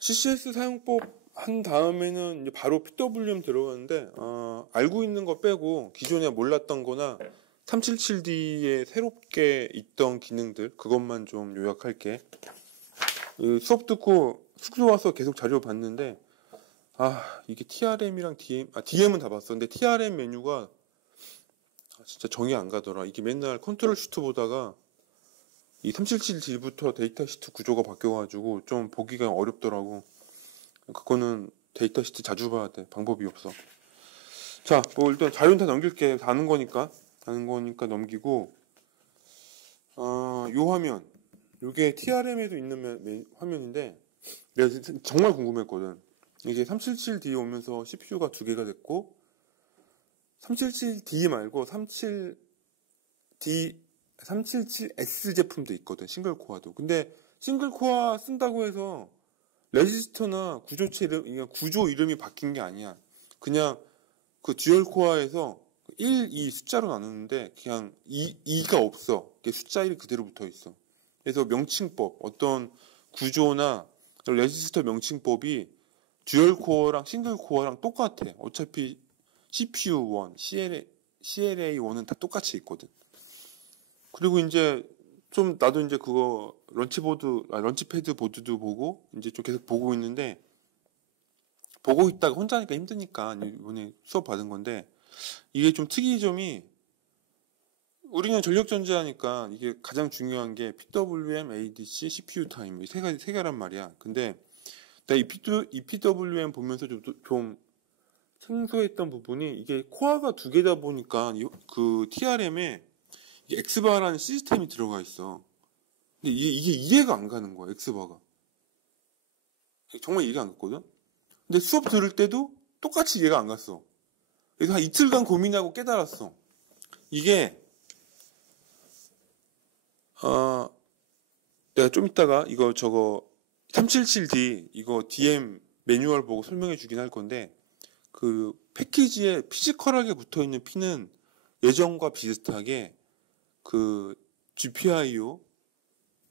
CCS 사용법 한 다음에는 이제 바로 PWM 들어가는데, 알고 있는 거 빼고 기존에 몰랐던 거나 377D에 새롭게 있던 기능들, 그것만 좀 요약할게. 수업 듣고 숙소 와서 계속 자료 봤는데, 이게 TRM이랑 DM은 다 봤어. 근데 TRM 메뉴가 진짜 정이 안 가더라. 이게 맨날 컨트롤 슈트 보다가 이 377D부터 데이터 시트 구조가 바뀌어가지고 좀 보기가 어렵더라고. 그거는 데이터 시트 자주 봐야 돼. 방법이 없어. 자, 뭐 일단 자료는 다 넘길게. 다 아는 거니까 넘기고, 요 화면. 요게 TRM에도 있는 화면인데, 내가 정말 궁금했거든. 이게 377D 오면서 CPU가 2개가 됐고, 377D 말고 377S 제품도 있거든. 싱글 코어도. 근데 싱글 코어 쓴다고 해서 레지스터나 구조 이름이 바뀐 게 아니야. 그냥 그 듀얼 코어에서 1, 2 숫자로 나누는데 그냥 2가 없어. 숫자 1이 그대로 붙어 있어. 그래서 명칭법, 어떤 구조나 레지스터 명칭법이 듀얼 코어랑 싱글 코어랑 똑같아. 어차피 CPU1, CLA1은 다 똑같이 있거든. 그리고 이제 좀 나도 이제 그거 런치패드 보드도 보고 이제 좀 계속 보고 있는데, 보고 있다가 혼자니까 힘드니까 이번에 수업 받은 건데, 이게 좀 특이한 점이, 우리는 전력전자니까 이게 가장 중요한 게 PWM, ADC, CPU 타임 세 개란 말이야. 근데 나 이 PWM 보면서 좀 생소했던 부분이, 이게 코어가 2개다 보니까 그 TRM에 엑스바라는 시스템이 들어가 있어. 근데 이게 이해가 안 가는 거야, 엑스바가. 정말 이해가 안 갔거든? 근데 수업 들을 때도 똑같이 이해가 안 갔어. 그래서 한 이틀간 고민하고 깨달았어. 이게, 내가 좀 이따가 377D, 이거 DM 매뉴얼 보고 설명해 주긴 할 건데, 그 패키지에 피지컬하게 붙어 있는 핀은 예전과 비슷하게 그 GPIO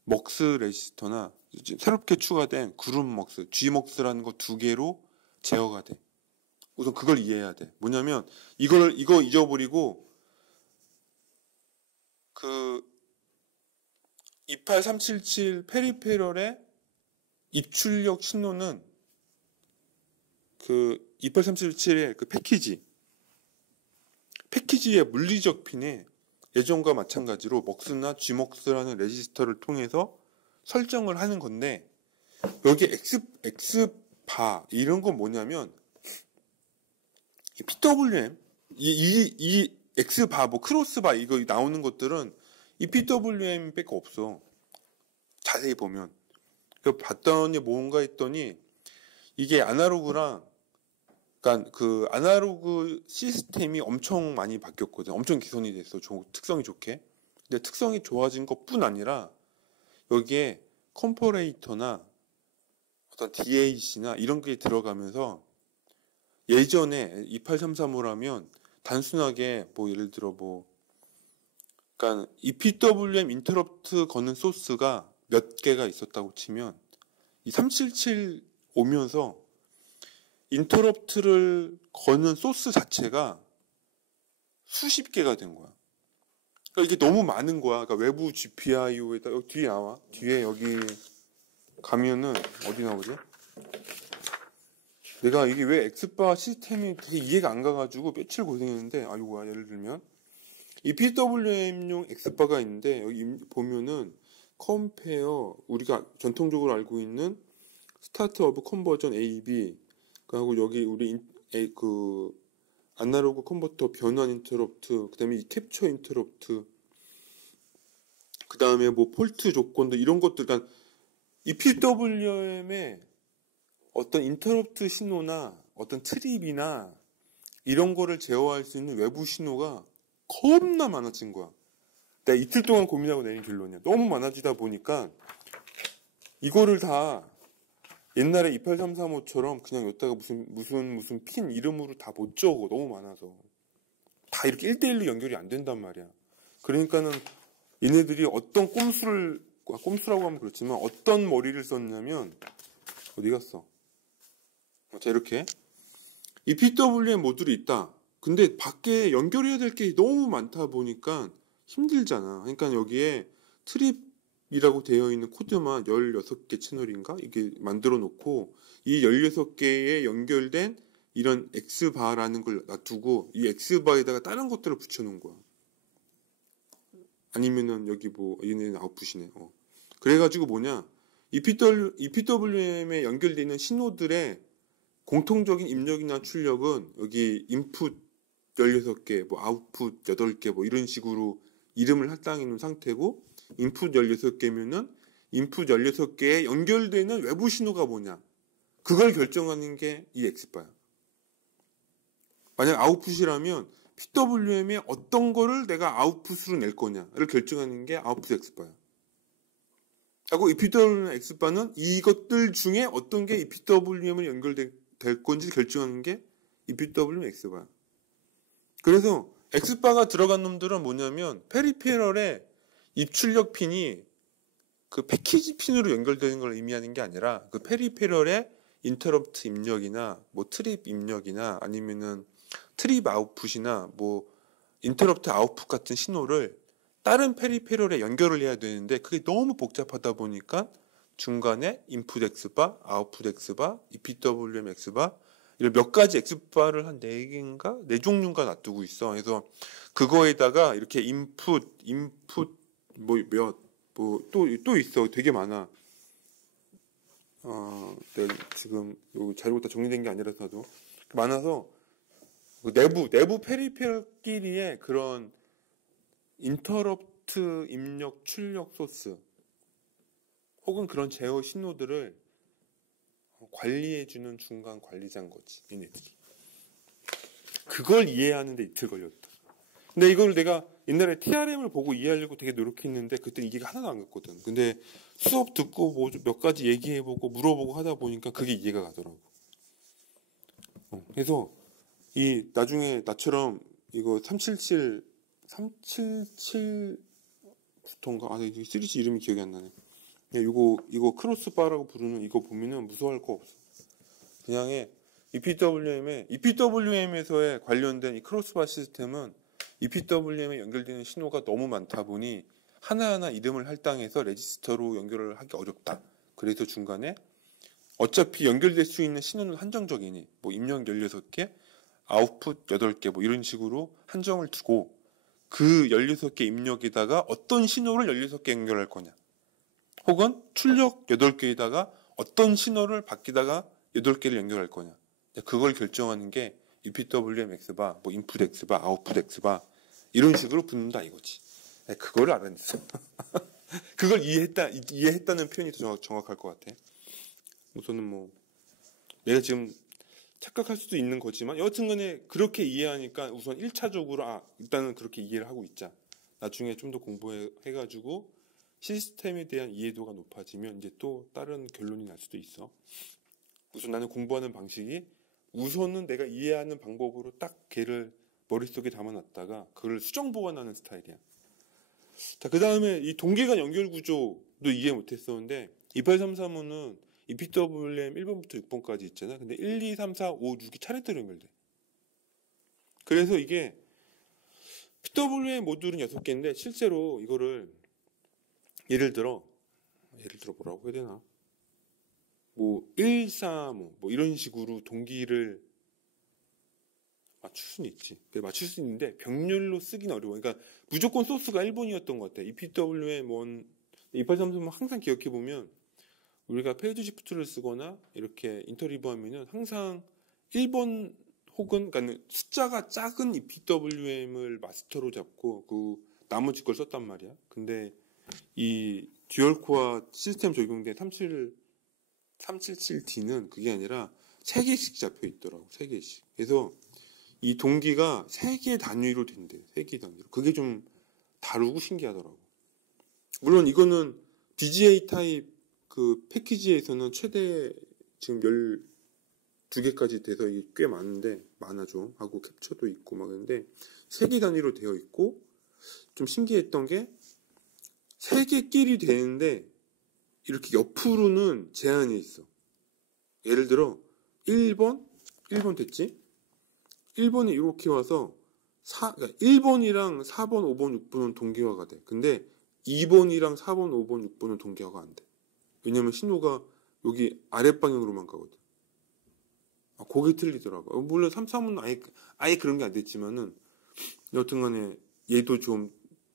먹스 레지스터나 새롭게 추가된 그룹 먹스, G먹스라는 거 2개로 제어가 돼. 우선 그걸 이해해야 돼. 뭐냐면 이거 잊어버리고 그 28377 페리페럴의 입출력 신호는 그 28377의 그 패키지의 물리적 핀에 예전과 마찬가지로 먹스나 G먹스라는 레지스터를 통해서 설정을 하는 건데, 여기 X바 이런 건 뭐냐면, 이 PWM 이 X바 뭐 크로스바 이거 나오는 것들은 이 PWM 밖에 없어. 자세히 보면. 봤더니 뭔가 했더니, 이게 그러니까 그 아날로그 시스템이 엄청 많이 바뀌었거든. 엄청 개선이 됐어. 특성이 좋게. 근데 특성이 좋아진 것뿐 아니라 여기에 컴퍼레이터나 어떤 DAC나 이런 게 들어가면서, 예전에 28335라면 단순하게 뭐 예를 들어 그러니까 이 PWM 인터럽트 거는 소스가 몇 개가 있었다고 치면, 이 377 오면서 인터럽트를 거는 소스 자체가 수십 개가 된 거야. 그러니까 이게 너무 많은 거야. 그러니까 외부 GPIO에다, 여기 뒤에 나와. 뒤에 여기 가면은 어디 나오지? 내가 이게 왜 엑스바 시스템이 되게 이해가 안 가가지고 며칠 고생했는데, 이거야. 예를 들면 이 PWM용 엑스바가 있는데, 여기 보면은 컴페어, 우리가 전통적으로 알고 있는 스타트 오브 컨버전 AB, 그리고 여기 우리 그 아날로그 컨버터 변환 인터럽트, 그 다음에 이 캡처 인터럽트, 그 다음에 뭐 폴트 조건들, 이런 것들, 그러니까 이 PWM의 어떤 인터럽트 신호나 어떤 트립이나 이런 거를 제어할 수 있는 외부 신호가 겁나 많아진 거야. 내가 이틀 동안 고민하고 내린 결론이야. 너무 많아지다 보니까 이거를 다 옛날에 28335처럼 그냥 여기다가 무슨 핀 이름으로 다 못 적어. 너무 많아서. 다 이렇게 1대1로 연결이 안 된단 말이야. 그러니까는 얘네들이 어떤 꼼수라고 하면 그렇지만 어떤 머리를 썼냐면, 어디 갔어? 자, 이렇게 이 PWM 모듈이 있다. 근데 밖에 연결해야 될 게 너무 많다 보니까 힘들잖아. 그러니까 여기에 트립이라고 되어 있는 코드만 16개 채널인가? 이게 만들어 놓고 이 16개에 연결된 이런 X바라는 걸 놔두고 이 X바에다가 다른 것들을 붙여 놓은 거야. 아니면은 여기 뭐 얘네는 아웃풋이네. 그래가지고 뭐냐? 이 PWM에 연결되어 있는 신호들의 공통적인 입력이나 출력은 여기 인풋 16개, 뭐 아웃풋 8개 뭐 이런 식으로 이름을 할당해 놓은 상태고 인풋 16개면은 인풋 16개에 연결되는 외부 신호가 뭐냐? 그걸 결정하는 게 이 X바야. 만약 아웃풋이라면 PWM에 어떤 거를 내가 아웃풋으로 낼 거냐를 결정하는 게 아웃풋 X바야. 하고 이 PWM X바는 이것들 중에 어떤 게 이 PWM을 연결될 건지 결정하는 게 이 PWM X바야. 그래서 X바가 들어간 놈들은 뭐냐면 페리페럴의 입출력 핀이 그 패키지 핀으로 연결되는 걸 의미하는 게 아니라 그 페리페럴의 인터럽트 입력이나 뭐 트립 입력이나 아니면은 트립 아웃풋이나 뭐 인터럽트 아웃풋 같은 신호를 다른 페리페럴에 연결을 해야 되는데 그게 너무 복잡하다 보니까 중간에 인풋 X바, 아웃풋 X바, EPWM X바 이런 몇 가지 X바를 한 4개인가? 4종류가 놔두고 있어. 그래서 그거에다가 이렇게 인풋 또 있어. 되게 많아. 내가 지금 요 자료가 다 정리된 게 아니라서도 많아서 그 내부 페리페럴끼리의 그런 인터럽트 입력 출력 소스 혹은 그런 제어 신호들을 관리해주는 중간 관리자인 거지, 얘네들이. 그걸 이해하는데 이틀 걸렸다. 근데 이걸 내가 옛날에 TRM을 보고 이해하려고 되게 노력했는데 그때 이해가 하나도 안 갔거든. 근데 수업 듣고 뭐 몇 가지 얘기해보고 물어보고 하다 보니까 그게 이해가 가더라고. 그래서 이 나중에 나처럼 이거 377부터인가? 이 시리즈 이름이 기억이 안 나네. 이거 크로스바라고 부르는 이거 보면은 무서워할 거 없어. 그냥 EPWM에서의 관련된 이 크로스바 시스템은 EPWM에 연결되는 신호가 너무 많다 보니 하나하나 이름을 할당해서 레지스터로 연결을 하기 어렵다. 그래서 중간에 어차피 연결될 수 있는 신호는 한정적이니 뭐 입력 16개, 아웃풋 8개 뭐 이런 식으로 한정을 두고 그 16개 입력에다가 어떤 신호를 16개 연결할 거냐. 혹은 출력 8개에다가 어떤 신호를 바뀌다가 8개를 연결할 거냐. 그걸 결정하는 게 EPWM X바, 뭐 인풋 X바, 아웃풋 X바 이런 식으로 붙는다 이거지. 그거를 알아냈어. 그걸 이해했다는 표현이 더 정확할 것 같아. 우선은 뭐 내가 지금 착각할 수도 있는 거지만 여하튼간에 그렇게 이해하니까 우선 1차적으로 일단은 그렇게 이해를 하고 있자. 나중에 좀 더 공부해가지고 시스템에 대한 이해도가 높아지면 이제 또 다른 결론이 날 수도 있어. 우선 나는 공부하는 방식이 우선은 내가 이해하는 방법으로 딱 걔를 머릿속에 담아놨다가 그걸 수정 보완하는 스타일이야. 자, 그 다음에 이 동계간 연결 구조도 이해 못했었는데 2833호는 이 PWM 1번부터 6번까지 있잖아. 근데 1, 2, 3, 4, 5, 6이 차례대로 연결돼. 그래서 이게 PWM 모듈은 6개인데 실제로 이거를 예를 들어 뭐라고 해야 되나? 뭐 1, 3, 5 뭐 이런 식으로 동기를 맞출 수는 있지. 맞출 수 있는데 병렬로 쓰기는 어려워. 그러니까 무조건 소스가 1번이었던 것 같아. 이 PWM 1, 2833은 항상 기억해 보면 우리가 페이지 시프트를 쓰거나 이렇게 인터리브 하면은 항상 1번 혹은 그러니까 숫자가 작은 이 PWM을 마스터로 잡고 그 나머지 걸 썼단 말이야. 근데 이 듀얼코어 시스템 적용된 377D는 그게 아니라 3개씩 잡혀 있더라고. 3개씩. 그래서 이 동기가 3개 단위로 된대. 3개 단위로. 그게 좀 다르고 신기하더라고. 물론 이거는 BGA 타입 그 패키지에서는 최대 지금 12개까지 돼서 이게 꽤 많아져. 하고 캡처도 있고 막 그런데 3개 단위로 되어 있고 좀 신기했던 게 3개끼리 되는데 이렇게 옆으로는 제한이 있어. 예를 들어 1번 됐지? 1번이 이렇게 와서 그러니까 1번이랑 4번, 5번, 6번은 동기화가 돼. 근데 2번이랑 4번, 5번, 6번은 동기화가 안 돼. 왜냐면 신호가 여기 아랫방향으로만 가거든. 그게 틀리더라고. 물론 3, 4는 아예 그런 게 안 됐지만은 여튼간에 얘도 좀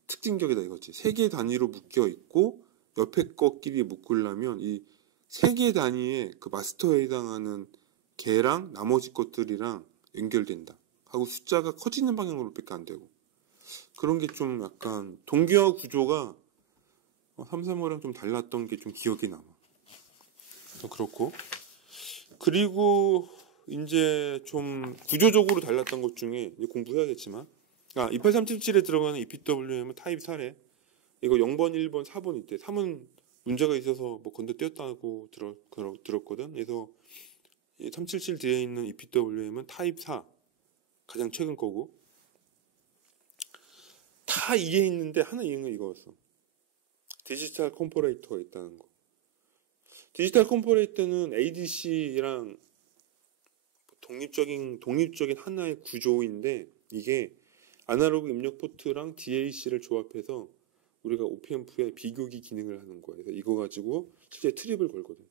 특징적이다 이거지. 세 개 단위로 묶여 있고 옆에 거끼리 묶으려면 이 세 개 단위의 그 마스터에 해당하는 개랑 나머지 것들이랑 연결된다. 하고 숫자가 커지는 방향으로밖에 안 되고. 그런 게 좀 약간 동기화 구조가 3, 3호랑 좀 달랐던 게 좀 기억이 남아. 그렇고. 그리고 이제 좀 구조적으로 달랐던 것 중에 이제 공부해야겠지만 28377에 들어가는 EPWM은 타입 4래. 이거 0번, 1번, 4번 있대. 3은 문제가 있어서 뭐 건너뛰었다고 들었거든. 그래서 377 뒤에 있는 EPWM은 타입 4. 가장 최근 거고. 다 이해했는데 하나 이해한 건 이거였어. 디지털 컴퍼레이터가 있다는 거. 디지털 컴퍼레이터는 ADC랑 독립적인 하나의 구조인데 이게 아날로그 입력 포트랑 DAC를 조합해서 우리가 오피앰프에 비교기 기능을 하는 거야. 그래서 이거 가지고 실제 트립을 걸거든.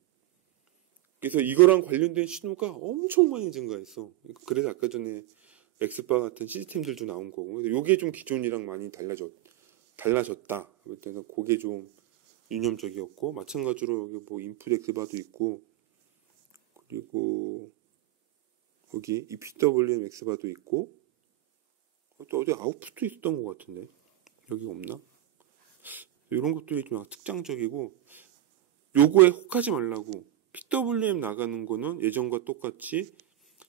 그래서 이거랑 관련된 신호가 엄청 많이 증가했어. 그래서 아까 전에 엑스바 같은 시스템들도 나온 거고. 그래서 이게 좀 기존이랑 많이 달라졌다. 그래서 그게 좀 유념적이었고, 마찬가지로 여기 뭐 인풋 엑스바도 있고, 그리고 여기 EPWM 엑스바도 있고, 또 어디 아웃풋도 있었던 것 같은데 여기 없나? 이런 것들이 좀 특장적이고, 요거에 혹하지 말라고. PWM 나가는 거는 예전과 똑같이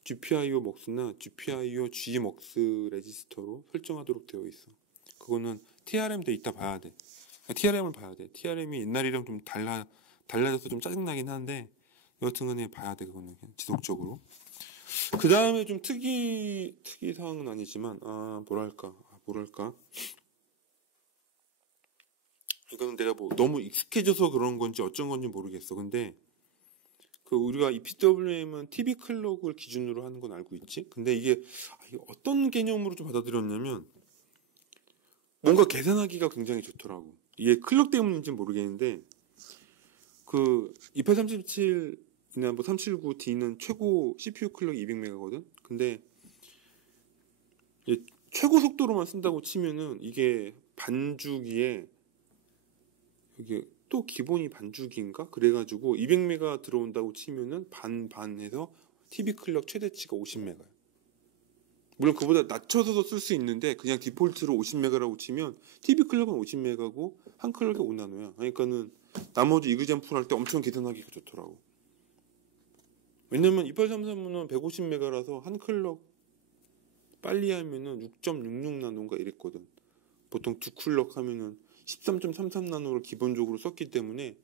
GPIO MUX나 GPIO GMUX 레지스터로 설정하도록 되어 있어. 그거는 TRM도 이따 봐야 돼. TRM을 봐야 돼. TRM이 옛날이랑 좀 달라져서 좀 짜증나긴 한데 여튼간에 봐야 돼. 그거는 지속적으로. 그 다음에 좀 특이사항은 아니지만 뭐랄까 이거는 내가 뭐 너무 익숙해져서 그런 건지 어쩐 건지 모르겠어. 근데 그 우리가 이 PWM은 TV 클럭을 기준으로 하는 건 알고 있지? 근데 이게 어떤 개념으로 좀 받아들였냐면 뭔가 계산하기가 굉장히 좋더라고. 이게 클럭 때문인지는 모르겠는데 그 2837이나 뭐 379D는 최고 CPU 클럭이 200메가거든. 근데 최고 속도로만 쓴다고 치면은 이게 반주기에 이게 또 기본이 반주기인가? 그래가지고 200메가 들어온다고 치면은 반해서 TV 클럭 최대치가 50메가야. 물론 그보다 낮춰서도 쓸 수 있는데 그냥 디폴트로 50메가라고 치면 TV 클럭은 50메가고 한 클럭에 5나노야. 그러니까는 나머지 이그젠플 할 때 엄청 계산하기가 좋더라고. 왜냐면 2833은 150메가라서 한 클럭 빨리 하면은 6.66나노인가 이랬거든. 보통 두 클럭 하면은 13.33나노를 기본적으로 썼기 때문에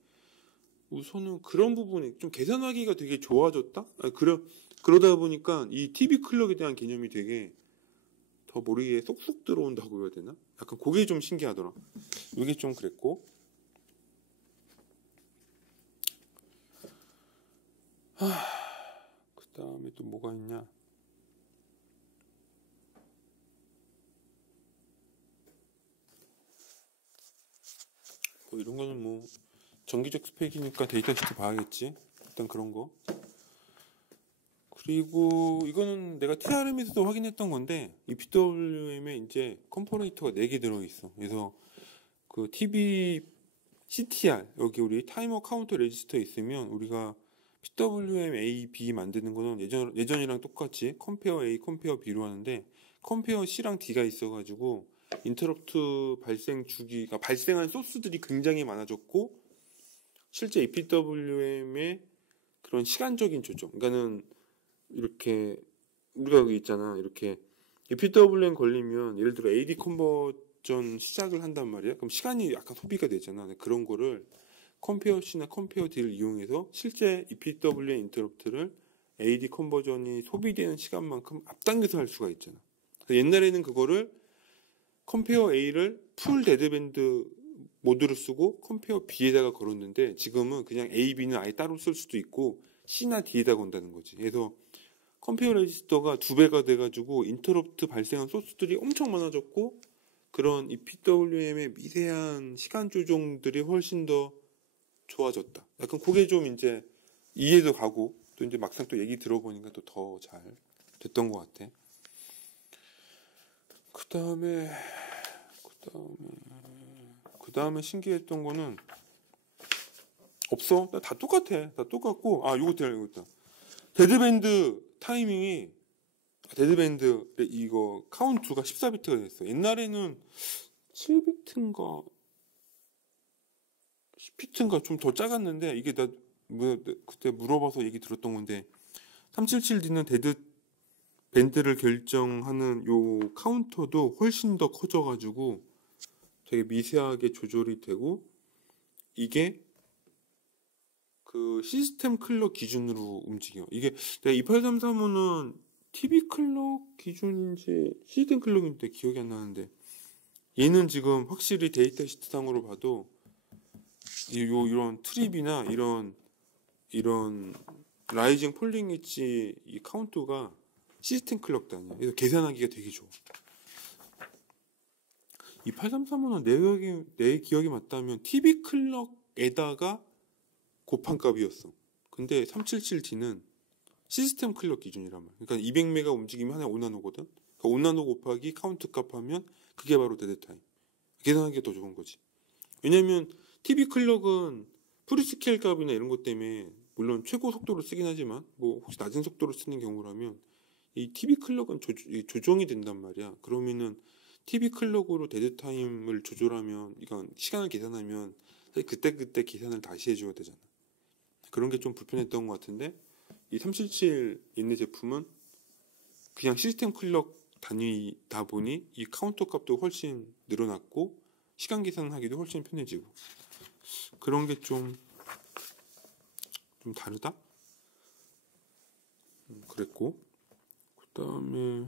우선은 그런 부분이 좀 계산하기가 되게 좋아졌다? 그러다 보니까 이 TV 클럭에 대한 개념이 되게 더 머리에 쏙쏙 들어온다고 해야 되나? 약간 그게 좀 신기하더라. 이게 좀 그랬고. 그 다음에 또 뭐가 있냐? 뭐 이런 거는 뭐 정기적 스펙이니까 데이터 시트 봐야겠지. 일단 그런 거. 그리고 이거는 내가 TRM에서도 확인했던 건데 이 PWM에 이제 컴포네이터가 4개 들어있어. 그래서 그 TV CTR 여기 우리 타이머 카운터 레지스터 있으면 우리가 PWM A, B 만드는 거는 예전이랑 똑같이 컴페어 A, 컴페어 B로 하는데 컴페어 C랑 D가 있어가지고 인터럽트 발생 주기가 발생한 소스들이 굉장히 많아졌고 실제 EPWM의 그런 시간적인 조정 그러니까는 이렇게 우리가 여기 있잖아 이렇게 EPWM 걸리면 예를 들어 AD 컨버전 시작을 한단 말이야 그럼 시간이 약간 소비가 되잖아 그런 거를 컴페어 C나 컴페어 D를 이용해서 실제 EPWM 인터럽트를 AD 컨버전이 소비되는 시간만큼 앞당겨서 할 수가 있잖아 옛날에는 그거를 컴페어 A를 풀 데드밴드 모드를 쓰고 컴페어 B에다가 걸었는데 지금은 그냥 A, B는 아예 따로 쓸 수도 있고 C나 D에다 건다는 거지. 그래서 컴페어 레지스터가 2배가 돼가지고 인터럽트 발생한 소스들이 엄청 많아졌고, 그런 이 PWM의 미세한 시간 조종들이 훨씬 더 좋아졌다. 약간 그게 좀 이제 이해도 가고, 또 이제 막상 또 얘기 들어보니까 또 더 잘 됐던 것 같아. 그 다음에 신기했던 거는 없어. 다 똑같아. 다 똑같고, 이거 있다. 데드밴드 타이밍이, 데드밴드 이거 카운트가 14비트가 됐어. 옛날에는 7비트인가 10비트인가 좀 더 작았는데, 이게 그때 물어봐서 얘기 들었던 건데, 377D는 데드 밴드를 결정하는 요 카운터도 훨씬 더 커져가지고 되게 미세하게 조절이 되고, 이게 그 시스템 클럭 기준으로 움직여. 이게 내가 28335는 TV 클럭 기준인지 시스템 클럭인지 기억이 안 나는데, 얘는 지금 확실히 데이터 시트상으로 봐도 이런 트립이나 이런 라이징 폴링 엣지 이 카운트가 시스템 클럭 단위야. 그래서 계산하기가 되게 좋아. 이 8335는 내 기억이 맞다면 TV 클럭에다가 곱한 값이었어. 근데 377D는 시스템 클럭 기준이란 말이야. 그러니까 200메가 움직이면 하나에 5나노거든. 그러니까 5나노 곱하기 카운트 값 하면 그게 바로 데드 타임. 계산하기가 더 좋은 거지. 왜냐면 TV 클럭은 프리스케일 값이나 이런 것 때문에 물론 최고 속도로 쓰긴 하지만 뭐 혹시 낮은 속도로 쓰는 경우라면 이 TV 클럭은 조정이 된단 말이야. 그러면은 TV 클럭으로 데드 타임을 조절하면, 이건 시간을 계산하면 사실 그때 계산을 다시 해줘야 되잖아. 그런 게 좀 불편했던 것 같은데, 이 377 있는 제품은 그냥 시스템 클럭 단위다 보니 이 카운터 값도 훨씬 늘어났고 시간 계산하기도 훨씬 편해지고, 그런 게 좀 다르다? 그랬고, 그 다음에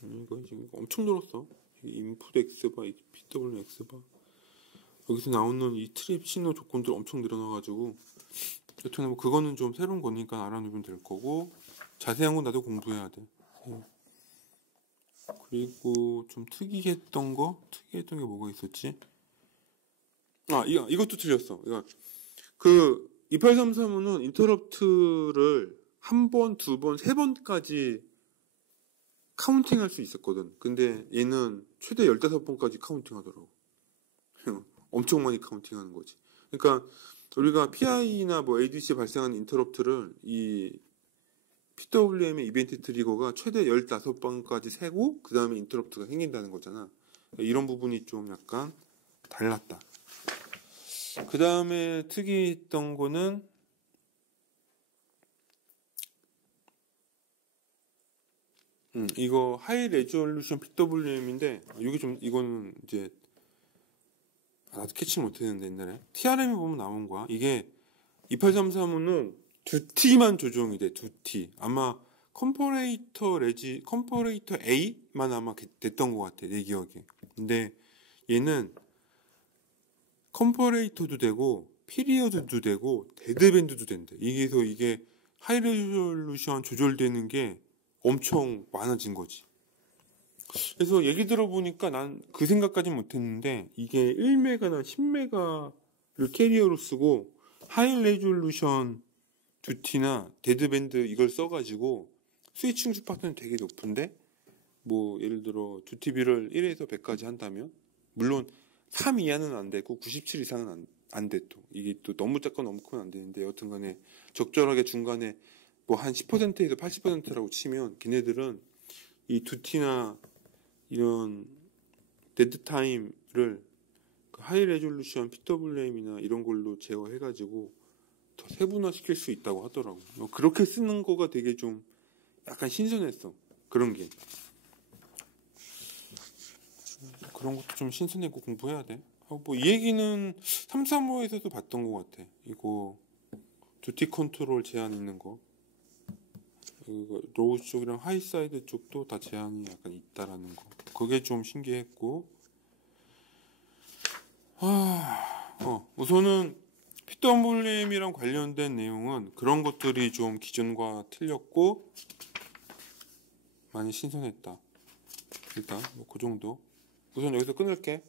이거 지금 엄청 늘었어. 인풋 X바, PWM X바, 여기서 나오는 이 트립 신호 조건들 엄청 늘어나가지고, 여튼 뭐 그거는 좀 새로운 거니까 알아두면 될 거고, 자세한 건 나도 공부해야 돼. 그리고 좀 특이했던 게 뭐가 있었지? 이것도 틀렸어. 그 2833은 인터럽트를 한 번, 두 번, 세 번까지 카운팅 할 수 있었거든. 근데 얘는 최대 15번까지 카운팅 하더라고. 엄청 많이 카운팅 하는 거지. 그러니까 우리가 PI나 뭐 ADC에 발생하는 인터럽트를 이 PWM의 이벤트 트리거가 최대 15번까지 세고 그 다음에 인터럽트가 생긴다는 거잖아. 이런 부분이 좀 약간 달랐다. 그 다음에 특이했던 거는 이거 하이 레졸루션 PWM인데, 이거는 이제 나도 캐치 못했는데 옛날에 TRM에 보면 나온 거야. 이게 2833은 2T만 조정이 돼. 2T. 아마 컴퍼레이터 A만 아마 됐던 것 같아, 내 기억에. 근데 얘는 컴퍼레이터도 되고 피리어드도 되고 데드밴드도 된대. 이게 하이 레졸루션 조절되는 게 엄청 많아진 거지. 그래서 얘기 들어보니까 난 그 생각까진 못했는데, 이게 1메가나 10메가를 캐리어로 쓰고 하이 레졸루션 듀티나 데드밴드 이걸 써가지고 스위칭 주파수는 되게 높은데, 뭐 예를 들어 듀티비를 1에서 100까지 한다면, 물론 3 이하는 안 되고 97 이상은 안 돼. 또 이게 또 너무 작거나 너무 크면 안 되는데, 여튼간에 적절하게 중간에 뭐 한 10%에서 80%라고 치면 걔네들은 이 듀티나 이런 데드 타임을 그 하이 레졸루션 PWM이나 이런 걸로 제어해가지고 더 세분화 시킬 수 있다고 하더라고. 그렇게 쓰는 거가 되게 좀 약간 신선했어. 그런 게. 그런 것도 좀 신선했고 공부해야 돼. 뭐 이 얘기는 335에서도 봤던 것 같아. 이거 듀티 컨트롤 제한 있는 거. 로우 쪽이랑 하이 사이드 쪽도 다 제한이 약간 있다라는 거. 그게 좀 신기했고. 우선은 피트엄블림이랑 관련된 내용은 그런 것들이 좀 기존과 틀렸고 많이 신선했다. 일단 뭐 그 정도. 우선 여기서 끊을게.